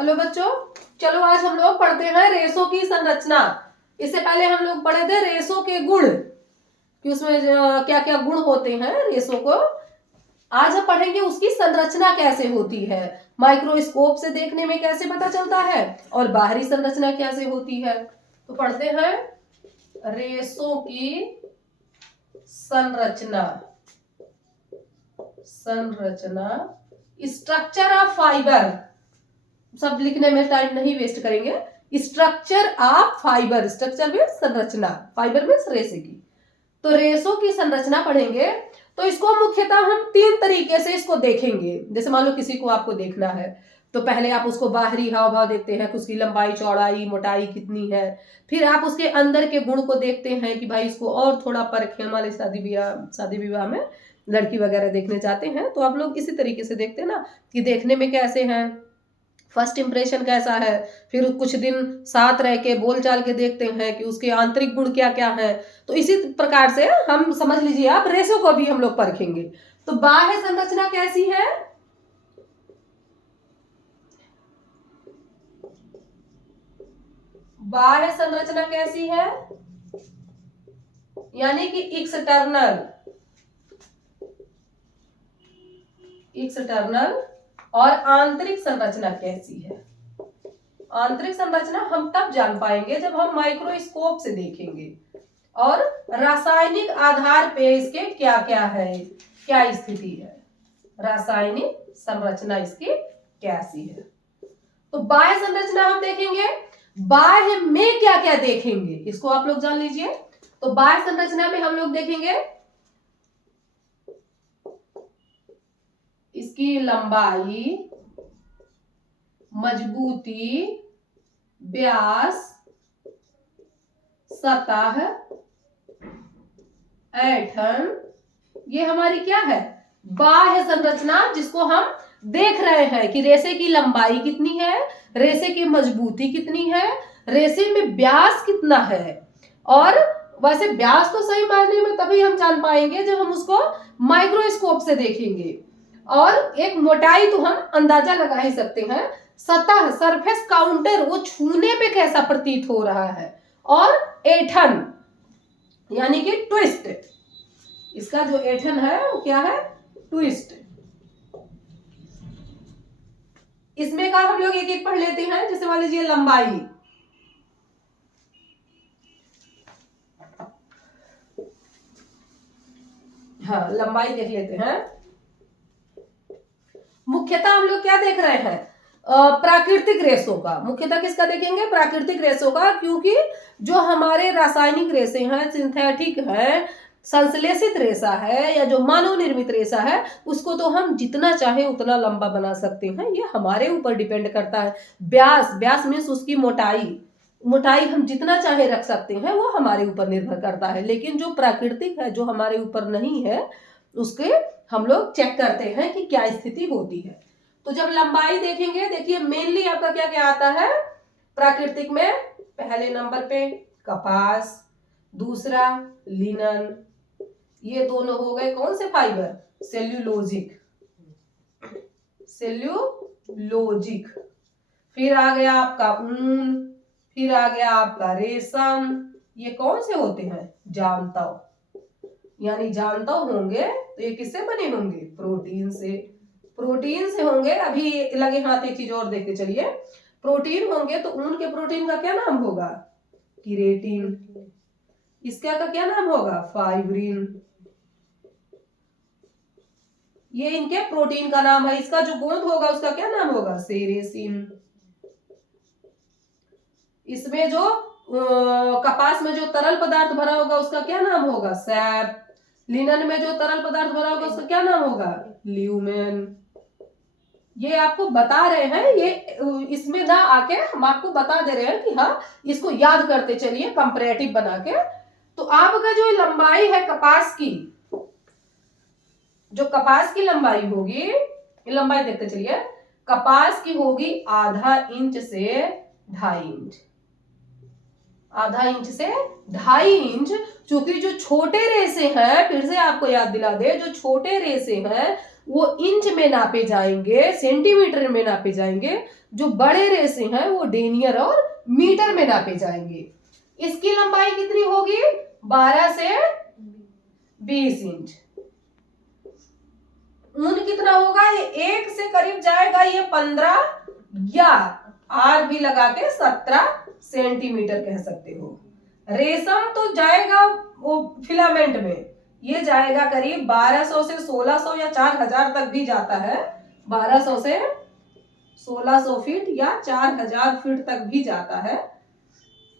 Hello बच्चों, चलो आज हम लोग पढ़ते हैं रेशों की संरचना। इससे पहले हम लोग पढ़े थे रेशों के गुण कि उसमें क्या क्या गुण होते हैं रेशों को। आज हम पढ़ेंगे उसकी संरचना कैसे होती है, माइक्रोस्कोप से देखने में कैसे पता चलता है और बाहरी संरचना कैसे होती है। तो पढ़ते हैं रेशों की संरचना। स्ट्रक्चर ऑफ फाइबर, सब लिखने में टाइम नहीं वेस्ट करेंगे। स्ट्रक्चर ऑफ फाइबर, स्ट्रक्चर में संरचना, फाइबर में रेशे की। तो रेशों की संरचना पढ़ेंगे तो इसको मुख्यतः हम तीन तरीके से इसको देखेंगे। जैसे मान लो किसी को आपको देखना है तो पहले आप उसको बाहरी हाव भाव देखते हैं कि उसकी लंबाई चौड़ाई मोटाई कितनी है। फिर आप उसके अंदर के गुण को देखते हैं कि भाई इसको और थोड़ा परखें, हमारे शादी विवाह में लड़की वगैरह देखने जाते हैं तो आप लोग इसी तरीके से देखते हैं ना कि देखने में कैसे हैं, फर्स्ट इंप्रेशन कैसा है। फिर कुछ दिन साथ रह के बोल चाल के देखते हैं कि उसके आंतरिक गुण क्या क्या है। तो इसी प्रकार से हम समझ लीजिए आप रेशों को भी हम लोग परखेंगे। तो बाह्य संरचना कैसी है, बाह्य संरचना कैसी है, यानी कि एक्सटर्नल और आंतरिक संरचना कैसी है। आंतरिक संरचना हम तब जान पाएंगे जब हम माइक्रोस्कोप से देखेंगे और रासायनिक आधार पे इसके क्या क्या है, क्या स्थिति है, रासायनिक संरचना इसकी कैसी है। तो बाह्य संरचना हम देखेंगे, बाह्य में क्या क्या देखेंगे इसको आप लोग जान लीजिए। तो बाह्य संरचना में हम लोग देखेंगे इसकी लंबाई, मजबूती, व्यास, सतह, ऐंठन, ये हमारी क्या है बाह्य संरचना, जिसको हम देख रहे हैं कि रेशे की लंबाई कितनी है, रेशे की मजबूती कितनी है, रेशे में व्यास कितना है। और वैसे व्यास तो सही मायने में तभी हम जान पाएंगे जब हम उसको माइक्रोस्कोप से देखेंगे। और एक मोटाई तो हम अंदाजा लगा ही सकते हैं, सतह सरफेस काउंटर वो छूने पे कैसा प्रतीत हो रहा है। और ऐंठन यानी कि ट्विस्ट, इसका जो ऐंठन है वो क्या है, ट्विस्ट। इसमें का हम लोग एक एक पढ़ लेते हैं। जैसे मान लीजिए लंबाई, हाँ लंबाई देख लेते हैं। मुख्यतः हम लोग क्या देख रहे हैं, प्राकृतिक रेशों का। मुख्यतः किसका देखेंगे, प्राकृतिक रेशों का, क्योंकि जो हमारे रासायनिक रेशे हैं, सिंथेटिक है, संश्लेषित रेशा है या जो मानव निर्मित रेशा है, उसको तो हम जितना चाहे उतना लंबा बना सकते हैं, ये हमारे ऊपर डिपेंड करता है। व्यास मीन्स उसकी मोटाई हम जितना चाहे रख सकते हैं, वो हमारे ऊपर निर्भर करता है। लेकिन जो प्राकृतिक है, जो हमारे ऊपर नहीं है, उसके हम लोग चेक करते हैं कि क्या स्थिति होती है। तो जब लंबाई देखेंगे, देखिए मेनली आपका क्या क्या आता है प्राकृतिक में। पहले नंबर पे कपास, दूसरा लिनन, ये दोनों हो गए कौन से फाइबर, सेल्यूलोजिक। फिर आ गया आपका ऊन, फिर आ गया आपका रेशम। ये कौन से होते हैं, जांतव, यानी जांतव होंगे तो ये किससे बने होंगे, प्रोटीन से होंगे। अभी लगे हाथ एक चीज और देखते चलिए, प्रोटीन होंगे तो ऊन के प्रोटीन का क्या नाम होगा, किरेटिन। इसका का क्या नाम होगा, फाइब्रिन। ये इनके प्रोटीन का नाम है। इसका जो गोंद होगा उसका क्या नाम होगा, सेरेसिन। इसमें जो कपास में जो तरल पदार्थ भरा होगा उसका क्या नाम होगा, सैप। लिनन में जो तरल पदार्थ भरा होगा उसका क्या नाम होगा, ल्यूमेन। ये आपको बता रहे हैं, ये इसमें ना आके हम आपको बता दे रहे हैं कि हाँ इसको याद करते चलिए कंपैरेटिव बना के। तो आपका जो लंबाई है कपास की, जो कपास की लंबाई होगी, लंबाई देखते चलिए, कपास की होगी आधा इंच से 2.5 इंच, आधा इंच से 2.5 इंच। क्योंकि जो छोटे रेशे हैं, फिर से आपको याद दिला दे, जो छोटे रेशे हैं वो इंच में नापे जाएंगे, सेंटीमीटर में नापे जाएंगे। जो बड़े रेसे हैं वो डेनियर और मीटर में नापे जाएंगे। इसकी लंबाई कितनी होगी? 12 से 20 इंच। ऊन कितना होगा? ये 1 से करीब जाएगा, ये 15 या आर भी लगा के 17 सेंटीमीटर कह सकते हो। रेशम तो जाएगा वो फिलामेंट में, ये जाएगा करीब 1200 से 1600 या 4000 तक भी जाता है। 1200 से 1600 फीट या 4000 फीट तक भी जाता है।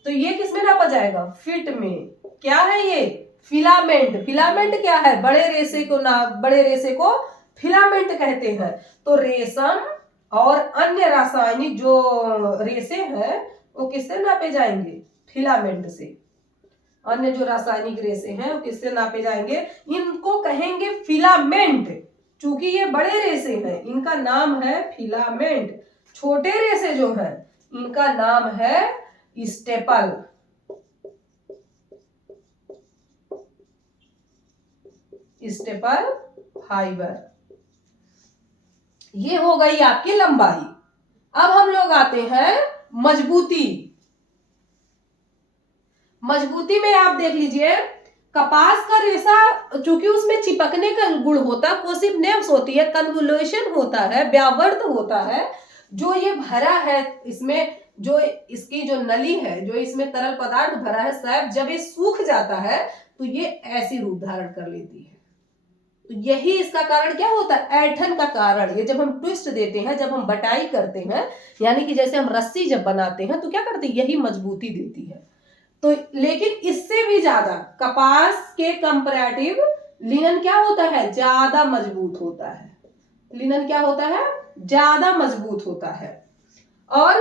तो ये किसमें नापा जाएगा? फीट में। क्या है ये? फिलामेंट। फिलामेंट क्या है? बड़े रेशे को फिलामेंट कहते हैं। तो रेशम और अन्य रासायनिक जो रेशे हैं वो किससे नापे जाएंगे? फिलामेंट से। अन्य जो रासायनिक रेशे हैं वो किससे नापे जाएंगे? इनको कहेंगे फिलामेंट। चूंकि ये बड़े रेशे हैं इनका नाम है फिलामेंट। छोटे रेशे जो हैं इनका नाम है स्टेपल। Staple fibre. ये हो गई आपकी लंबाई। अब हम लोग आते हैं मजबूती। मजबूती में आप देख लीजिए, कपास का रेशा चूंकि उसमें चिपकने का गुण होता है, कोसिवनेस होती है, कन्वोल्यूशन होता है, व्यावर्त होता है। जो ये भरा है इसमें, जो इसकी जो नली है, जो इसमें तरल पदार्थ भरा है, शायद जब ये सूख जाता है तो ये ऐसी रूप धारण कर लेती है। तो यही इसका कारण क्या होता है? ऐंठन का कारण। ये जब हम ट्विस्ट देते हैं, जब हम बटाई करते हैं, यानी कि जैसे हम रस्सी जब बनाते हैं तो क्या करते हैं? यही मजबूती देती है। तो लेकिन इससे भी ज्यादा कपास के कंपैरेटिव लिनन क्या होता है? ज्यादा मजबूत होता है। लिनन क्या होता है? ज्यादा मजबूत होता है। और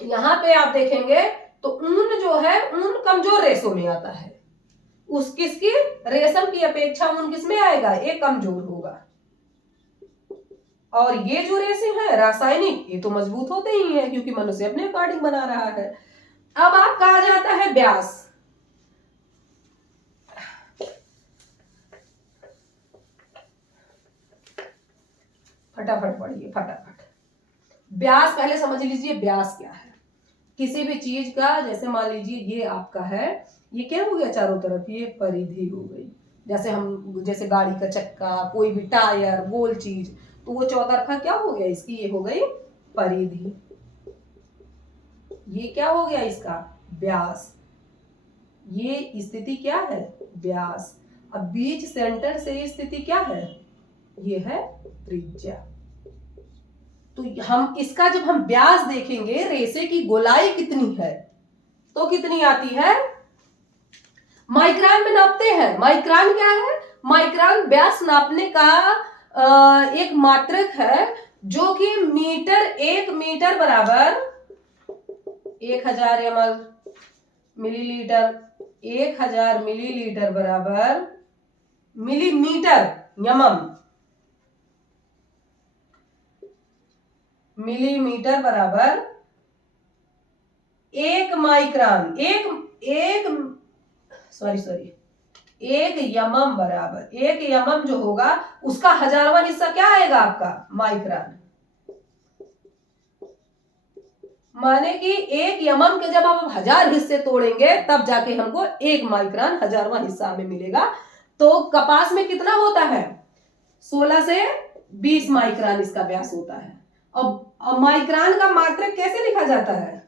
यहां पे आप देखेंगे तो ऊन जो है, ऊन कमजोर रेशों में आता है। उस किसकी? रेशम की अपेक्षा ऊन किसमें आएगा? ये कमजोर होगा। और ये जो रेशे हैं रासायनिक, ये तो मजबूत होते ही हैं क्योंकि मनुष्य अपने अकॉर्डिंग बना रहा है। अब आपका आ जाता है व्यास। फटाफट पढ़िए, फटाफट। व्यास पहले समझ लीजिए, व्यास क्या है। किसी भी चीज का, जैसे मान लीजिए ये आपका है, ये क्या हो गया चारों तरफ? ये परिधि हो गई। जैसे गाड़ी का चक्का, कोई भी टायर, गोल चीज, तो वो चौतरफा क्या हो गया? इसकी ये हो गई परिधि। ये क्या हो गया? इसका व्यास। ये स्थिति क्या है? व्यास। अब बीच सेंटर से स्थिति क्या है? ये है त्रिज्या। तो हम इसका जब हम व्यास देखेंगे, रेशे की गोलाई कितनी है, तो कितनी आती है? माइक्रोन में नापते हैं। माइक्रोन क्या है? माइक्रोन व्यास नापने का एक मात्रक है जो कि एक मीटर बराबर 1000 ml मिलीलीटर। 1000 मिलीलीटर बराबर मिलीमीटर यमम। मिलीमीटर बराबर 1 माइक्रोन। एक यमम बराबर, 1 यमम जो होगा उसका 1000वां हिस्सा क्या आएगा आपका? माइक्रोन। माने कि 1 यमम के जब आप 1000 हिस्से तोड़ेंगे तब जाके हमको 1 माइक्रोन 1000वां हिस्सा हमें मिलेगा। तो कपास में कितना होता है? 16 से 20 माइक्रोन इसका व्यास होता है। अब माइक्रोन का मात्रक कैसे लिखा जाता है?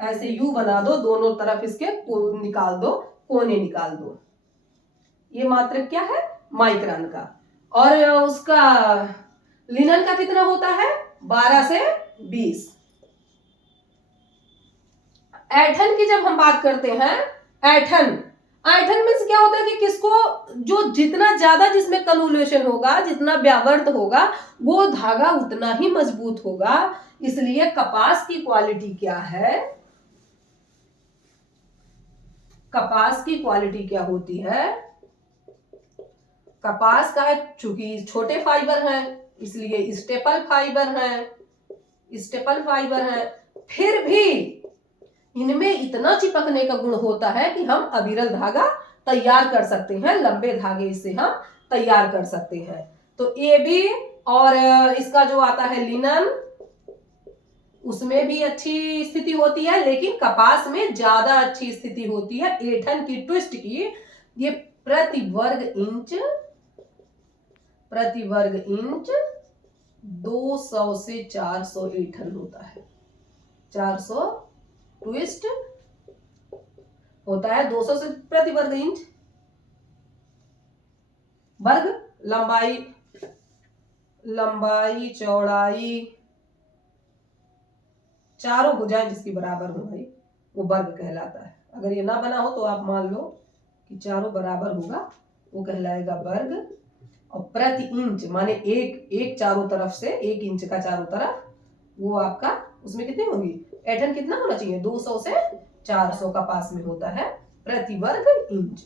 ऐसे यू बना दो, दोनों तरफ इसके निकाल दो, कोने निकाल दो। ये मात्रक क्या है? माइक्रोन का। और उसका लिनन का कितना होता है? 12 से 20। ऐंठन की जब हम बात करते हैं, ऐंठन मीन्स क्या होता है कि किसको, जो जितना ज्यादा जिसमें कन्वोल्यूशन होगा, जितना व्यावर्त होगा, वो धागा उतना ही मजबूत होगा। इसलिए कपास की क्वालिटी क्या है? कपास की क्वालिटी क्या होती है? कपास का चूंकि छोटे फाइबर हैं इसलिए स्टेपल फाइबर हैं। फिर भी इनमें इतना चिपकने का गुण होता है कि हम अविरल धागा तैयार कर सकते हैं। लंबे धागे से हम तैयार कर सकते हैं। तो ये भी, और इसका जो आता है लिनन, उसमें भी अच्छी स्थिति होती है, लेकिन कपास में ज्यादा अच्छी स्थिति होती है ऐंठन की, ट्विस्ट की। ये प्रति वर्ग इंच 200 से 400 ऐंठन होता है। 400 ट्विस्ट होता है 200 से प्रति वर्ग इंच। वर्ग लंबाई चौड़ाई चारों भुजाएं जिसकी बराबर हो भाई, वो वर्ग कहलाता है। अगर ये ना बना हो तो आप मान लो कि चारों बराबर होगा, वो कहलाएगा वर्ग। और प्रति इंच माने एक चारों तरफ से, 1 इंच का चारों तरफ, वो आपका उसमें कितनी होगी, ऐंठन कितना होना चाहिए, 200 से 400 कपास में होता है प्रति वर्ग इंच।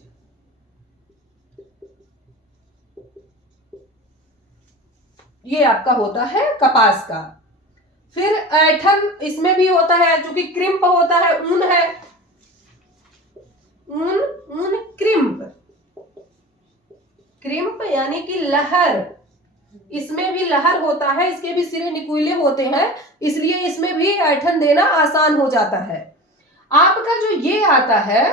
ये आपका होता है कपास का। फिर ऐंठन इसमें भी होता है, जो कि क्रिम्प होता है, ऊन है, ऊन क्रिम्प यानी कि लहर। इसमें भी लहर होता है, इसके भी सिरे निकुले होते हैं, इसलिए इसमें भी ऐंठन देना आसान हो जाता है। आपका जो ये आता है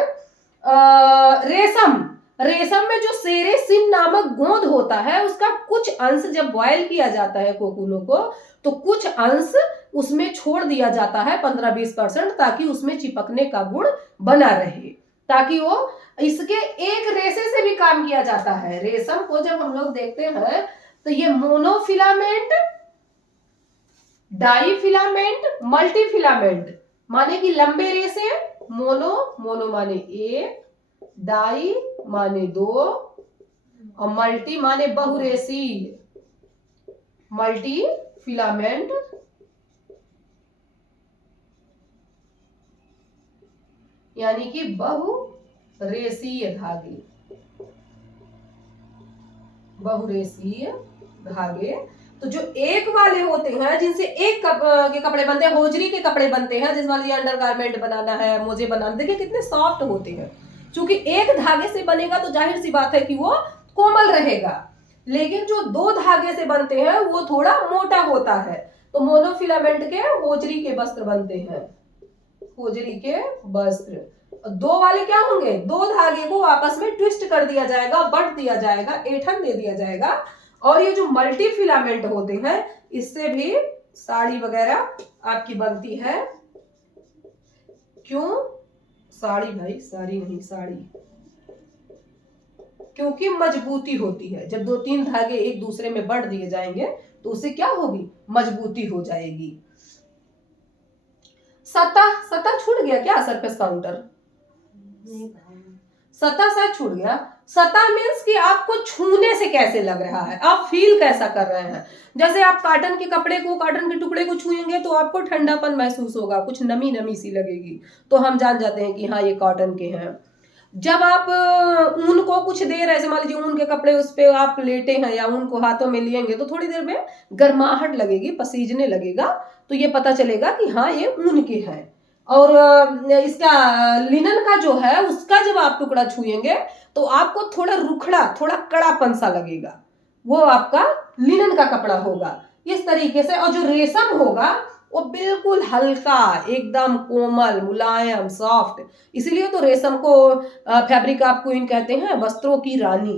रेशम में जो सेरेसिन नामक गोंद होता है, उसका कुछ अंश जब बॉयल किया जाता है कोकूनों को, तो कुछ अंश उसमें छोड़ दिया जाता है 15-20%, ताकि उसमें चिपकने का गुण बना रहे, ताकि वो इसके एक रेशे से भी काम किया जाता है। रेशम को जब हम लोग देखते हैं तो ये मोनोफिलामेंट, डाईफिलामेंट, मल्टीफिलामेंट माने कि लंबे रेशे, मोनो माने एक, डाई माने 2, और मल्टी माने बहुरेशीय, मल्टी फिलामेंट यानी कि बहुरेशीय धागे। तो जो एक वाले होते हैं, जिनसे एक के कपड़े बनते हैं, होजरी के कपड़े बनते हैं, जिस वाले अंडरगारमेंट बनाना है, मोजे बनाना, देखिए कितने सॉफ्ट होते हैं। क्योंकि एक धागे से बनेगा तो जाहिर सी बात है कि वो कोमल रहेगा, लेकिन जो 2 धागे से बनते हैं वो थोड़ा मोटा होता है। तो मोनोफिलामेंट के होजरी के वस्त्र बनते हैं, होजरी के वस्त्र। 2 वाले क्या होंगे, 2 धागे को आपस में ट्विस्ट कर दिया जाएगा, बट दिया जाएगा, ऐंठन दे दिया जाएगा। और ये जो मल्टी फिलामेंट होते हैं, इससे भी साड़ी वगैरह आपकी बनती है। क्यों साड़ी भाई, साड़ी नहीं साड़ी, क्योंकि मजबूती होती है। जब 2-3 धागे एक दूसरे में बढ़ दिए जाएंगे तो उससे क्या होगी, मजबूती हो जाएगी। सतह छूट गया क्या, सरफेस काउंटर, सतह शायद छूट गया। सतह मीन्स कि आपको छूने से कैसे लग रहा है, आप फील कैसा कर रहे हैं। जैसे आप कॉटन के कपड़े को, कॉटन के टुकड़े को छुएंगे तो आपको ठंडापन महसूस होगा, कुछ नमी नमी सी लगेगी, तो हम जान जाते हैं कि हाँ ये कॉटन के हैं। जब आप ऊन को कुछ देर, ऐसे मान लीजिए ऊन के कपड़े उस पे आप लेटे हैं या ऊन को हाथों में लिएंगे, तो थोड़ी देर में गर्माहट लगेगी, पसीजने लगेगा, तो ये पता चलेगा कि हाँ ये ऊन के हैं। और इसका लिनन का जो है, उसका जब आप टुकड़ा छुएंगे तो आपको थोड़ा रुखड़ा, थोड़ा कड़ापन सा लगेगा, वो आपका लिनन का कपड़ा होगा इस तरीके से। और जो रेशम होगा वो बिल्कुल हल्का, एकदम कोमल, मुलायम, सॉफ्ट। इसीलिए तो रेशम को फैब्रिक ऑफ क्वीन कहते हैं, वस्त्रों की रानी।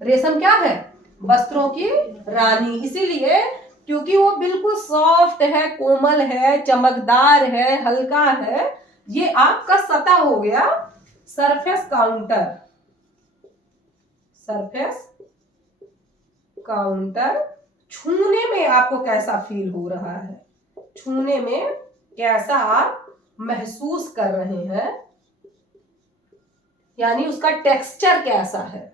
रेशम क्या है, वस्त्रों की रानी, इसीलिए क्योंकि वो बिल्कुल सॉफ्ट है, कोमल है, चमकदार है, हल्का है। ये आपका सतह हो गया सरफेस काउंटर। सरफेस काउंटर छूने में आपको कैसा फील हो रहा है, छूने में कैसा आप महसूस कर रहे हैं, यानी उसका टेक्सचर कैसा है।